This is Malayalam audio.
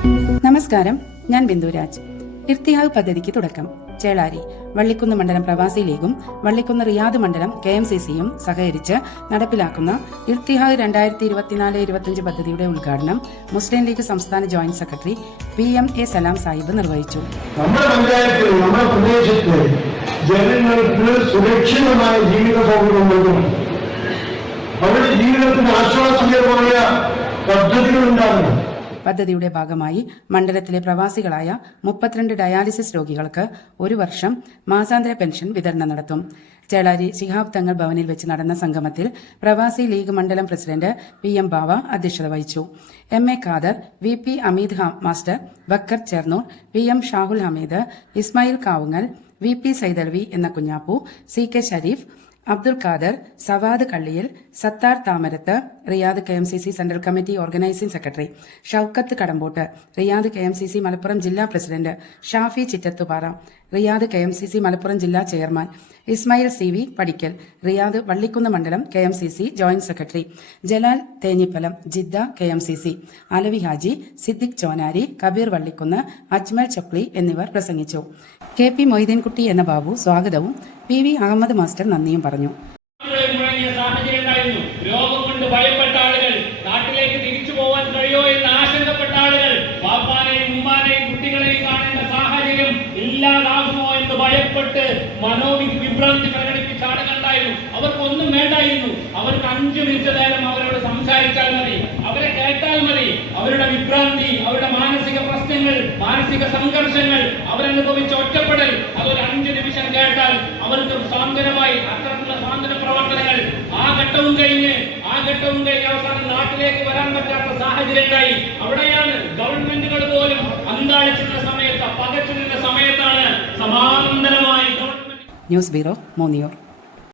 നമസ്കാരം, ഞാൻ ബിന്ദുരാജ്. ഇർത്തിഹാദ് പദ്ധതിക്ക് തുടക്കം. ചേളാരി വള്ളിക്കുന്ന് മണ്ഡലം പ്രവാസി ലീഗും വള്ളിക്കുന്ന് റിയാദ് മണ്ഡലം KMCCയും സഹകരിച്ച് നടപ്പിലാക്കുന്ന ഇർത്തിഹാദ് 2024-25 പദ്ധതിയുടെ ഉദ്ഘാടനം മുസ്ലിം ലീഗ് സംസ്ഥാന ജോയിന്റ് സെക്രട്ടറി PMA സലാം സാഹിബ് നിർവഹിച്ചു. നമ്മുടെ പഞ്ചായത്തിൽ, നമ്മുടെ പ്രദേശത്ത് ജനങ്ങൾക്ക് സുരക്ഷിതമായ ജീവിത സൗകര്യം നൽകണം. അവരുടെ ജീവിതത്തിന് ആശ്വാസകരമായ പദ്ധതികൾ ഉണ്ടാകണം. പദ്ധതിയുടെ ഭാഗമായി മണ്ഡലത്തിലെ പ്രവാസികളായ 32 ഡയാലിസിസ് രോഗികൾക്ക് 1 വർഷം മാസാന്തര പെൻഷൻ വിതരണം നടത്തും. ചേളാരി ശിഹാബ് തങ്ങൾ ഭവനിൽ വെച്ച് നടന്ന സംഗമത്തിൽ പ്രവാസി ലീഗ് മണ്ഡലം പ്രസിഡന്റ് PM ബാവ അധ്യക്ഷത വഹിച്ചു. MA Khader, VP Ameed master, Bakker Chernnur, PM Shahul Hameed, Ismail Kavungal, VP Saidalvi എന്ന Kunjappu, CK Shareef, Abdul Khader, Sawad Kalliyil, Sathar Thamarath, Riyadh KMCC central committee organising secretary Shoukath Kadampot, Riyadh KMCC Malappuram ജില്ലാ president Shafi Chittathupara, Riyadh KMCC Malappuram ജില്ലാ chairman Ismail CV Padikkal, Riyadh Vallikkunnu മണ്ഡലം KMCC joint secretary Jalal Thenhipalam, Jeddah KMCC, Alavi Haji, Siddique Chonari, Kabeer Vallikkunnu, Ajmal Chapli എന്നിവർ പ്രസംഗിച്ചു. KP മൊയ്തീൻകുട്ടി എന്ന ബാബു സ്വാഗതവും PV അഹമ്മദ് മാസ്റ്റർ നന്ദിയും പറഞ്ഞു. രോഗം കൊണ്ട് ഭയപ്പെട്ട ആളുകൾ, നാട്ടിലേക്ക് തിരിച്ചു പോകാൻ കഴിയോ എന്ന് ആശങ്കപ്പെട്ട ആളുകൾ, പാപ്പാനെയും ഉമ്മാനെയും കുട്ടികളെയും കാണേണ്ട സാഹചര്യം ഇല്ലാതാകുമോ എന്ന് ഭയപ്പെട്ട് വിഭ്രാന്തി പ്രകടിപ്പിച്ച ആളുകളുണ്ടായിരുന്നു. അവർക്കൊന്നും വേണ്ടായിരുന്നു. അവർക്ക് 5 മിനിറ്റ് നേരം അവരോട് സംസാരിച്ചാൽ മതി, അവരെ കേട്ടാൽ മതി. അവരുടെ വിഭ്രാന്തി, അവരുടെ മാനസിക പ്രശ്നങ്ങൾ, മാനസിക സംഘർഷങ്ങൾ, അവരനുഭവിച്ച ഒറ്റപ്പെടൽ, അതൊരു 5 നിമിഷം കേട്ടാൽ അവർക്ക് സാന്ത്വനമായി അത്തരത്തിലുള്ള സാന്ത്വന പ്രവർത്തനങ്ങൾ ആ ഘട്ടവും കഴിഞ്ഞ് അവസാനം നാട്ടിലേക്ക് വരാൻ പറ്റാത്ത സാഹചര്യം ഉണ്ടായി. അവിടെയാണ് ഗവൺമെന്റുകൾ പോലും അന്താളിച്ചിരുന്ന സമയത്ത്, പകച്ചിരുന്ന സമയത്താണ് സമാന്തരമായി ന്യൂസ് ബ്യൂറോ, മൂന്നിയൂർ.